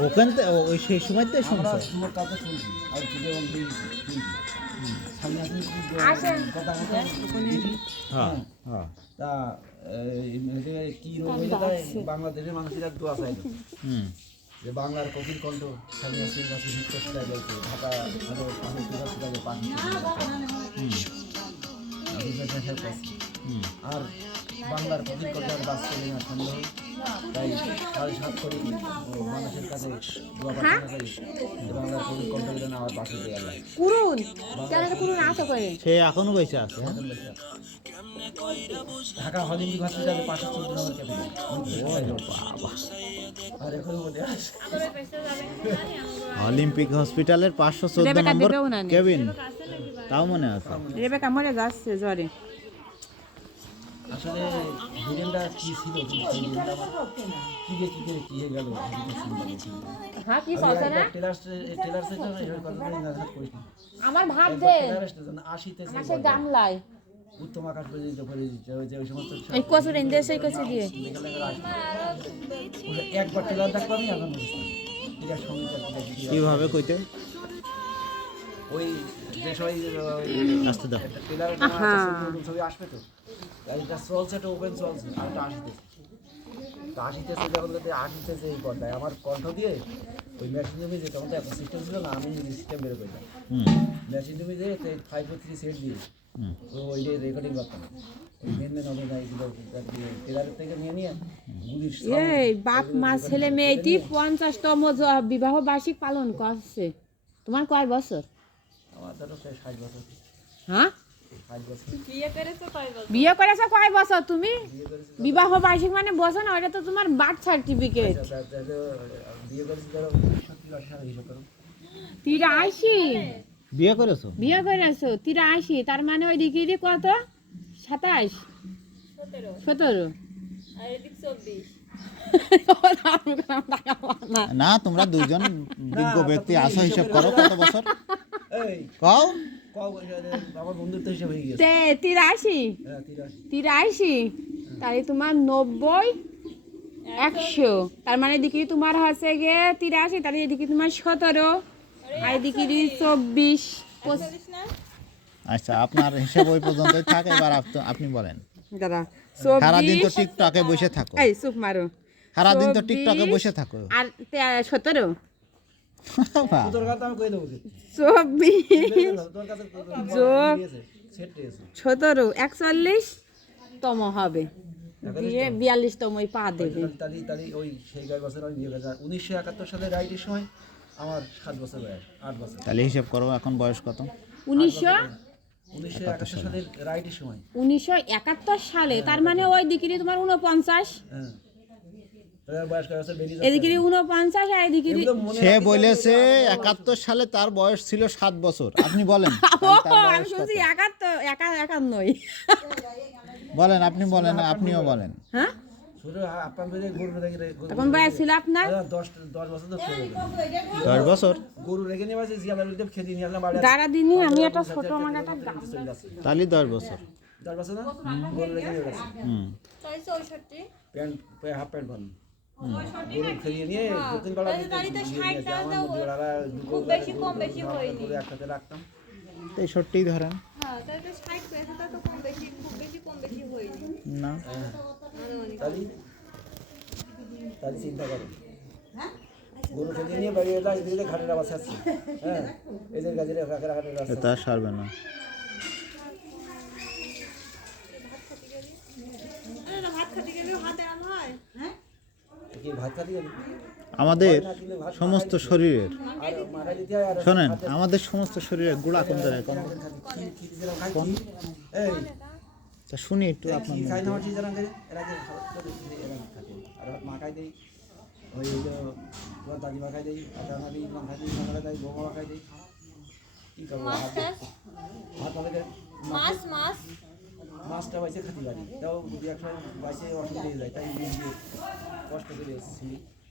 ওখান থেকে ওই সেই সময়তে আমরা শুনছো। হ্যাঁ? হ্যাঁ তা কি রোগ হয়ে বাংলাদেশের মানুষেরা দোয়া চাই হুম। যে বাংলার কবির কণ্ঠ সামনে আসুন কাছে গেছে ঢাকা আর বাংলার কণ্ঠ বাস চলে না সন্দেহ তাই সাড়ে সাত কোটি মানুষের কাছে দোয়া প্রার্থনা করি যে বাংলার কবির কণ্ঠ যেন আমার পাশে দিয়ে গেল কুরুন। করে সে এখনও বেঁচে আছে হ্যাঁ? ঢাকা হসপিটালে পাশে চোদ্দ নম্বর ক্যাবিনেট আর এখন বলে আছে। অলিম্পিক হসপিটালের পাঁচশো চোদ্দ নম্বর। কেবিন। তাও মনে আছে? রেবেকা মরে যাচ্ছে জ্বরে। আসলে ভিডিওটা কি ছিল? কি কি গে কি হয়ে গেল হ্যাঁ কি কইছে না? টেলার টেলার তো এর কথা বলে না হাত করি আমার দে আমার গামলায়। উত্তম আকাশ পর্যন্ত করে দিচ্ছে ওই যে ওই সমস্ত এই ইন্দে সেই কচু দিয়ে। একবার টেলার দেখব আমি এখন এটা সংগীত কীভাবে কইতে? ওই যে সবাই আসতে দাও। টেলার ছবি আসবে তো? এটা চলছে এটা ওপেন চলছে আর এটা আসিতেছে। তো আসিতেছে যখন যাতে আসিতেছে এই পর্দায়। আমার কণ্ঠ দিয়ে ওই মেশিন জমি যে তখন তো একটা সিস্টেম ছিল না আমি সিস্টেম বের করে হুম। মেশিন জমি যে ফাইভ ফোর থ্রি সেট দিয়ে তো ওই রেকর্ডিং করতাম এই বাপ মা ছেলে মেয়েটি পঞ্চাশতম বিবাহ বার্ষিক পালন করছে। তোমার কয় বছর? আমার ধরো ষাট বছর। হ্যাঁ? বিয়ে করেছ কয় বছর তুমি? বিবাহ বার্ষিক মানে বছর না ওটা তো তোমার বার্থ সার্টিফিকেট তা- তাহলে বিয়ে করেছি? বিয়ে করেছ বিয়ে করেছ তার মানে ওই দিকে কত? সাতাশ। সতেরো। না তোমরা দুইজন বিজ্ঞ ব্যক্তি আসো হিসাব করো কত বছর। কও। হয়ে গেছে তে তিরাশি। তিরাশি। তিরাশি। তাহলে তোমার নব্বই একশো। তার মানে এদিকে তোমার হচ্ছে গিয়ে তিরাশি তাহলে এদিকে তোমার সতেরো। আর এদিকে চব্বিশ আচ্ছা আপনার হিসাব ওই পর্যন্তই থাক এবার আপনি বলেন। দাদা সারাদিন তো টিকটকে বসে থাকো। এই চুপ মারো। সারাদিন তো টিকটকে বসে থাকো। আর সতেরো। চব্বিশ যোগ সতেরো একচল্লিশ তম হবে। দিয়ে বিয়াল্লিশতম পা দেবে। ওই সেই বছর আমি উনিশশো একাত্তর সালে রাইটের সময় আমার সাত বছর বয়স আট বছর। তাহলে হিসাব করো এখন বয়স কত? উনিশশো উনিশশো একাত্তর সালের রাইটের সময়। উনিশশো একাত্তর সালে তার মানে ওই দিকে তোমার উনপঞ্চাশ হ্যাঁ। সে বলেছে একাত্তর সালে তার বয়স ছিল সাত বছর। আপনি বলেন। বলেন আপনি বলেন আপনিও বলেন। হ্যাঁ? তখন বয়স ছিল আপনার? দশ বছর গরু রেখে নিয়ে দাঁড়া দিনই আমি একটা ছোট আমার একটা তাহলে দশ বছর। দশ বছর না? গরু রেখে নিয়ে গেছে হুম। প্যান্ট হাফ প্যান্ট রাখতাম। তেষট্টি ধরেন। না। তাহলে তাহলে চিন্তা করো। গরু খেলিয়ে নিয়ে বাড়ি এলাম এদিকে ঘাটের আবার হ্যাঁ এদের গাছের ঘাটের ঘাটের রাস্তা। তা সারবে না কি ভাত খাতে গেলি আমাদের সমস্ত শরীরের। শোনেন আমাদের সমস্ত শরীরের গুড়া কোন জায়গায়? কম তা শুনি একটু আপনার মাছ মাছ মাছটা বাইসে খাতি পারি তাও দু একশো বাইসে অসুবিধা হয়ে যায় তাই নিয়ে গিয়ে কষ্ট করে এসেছি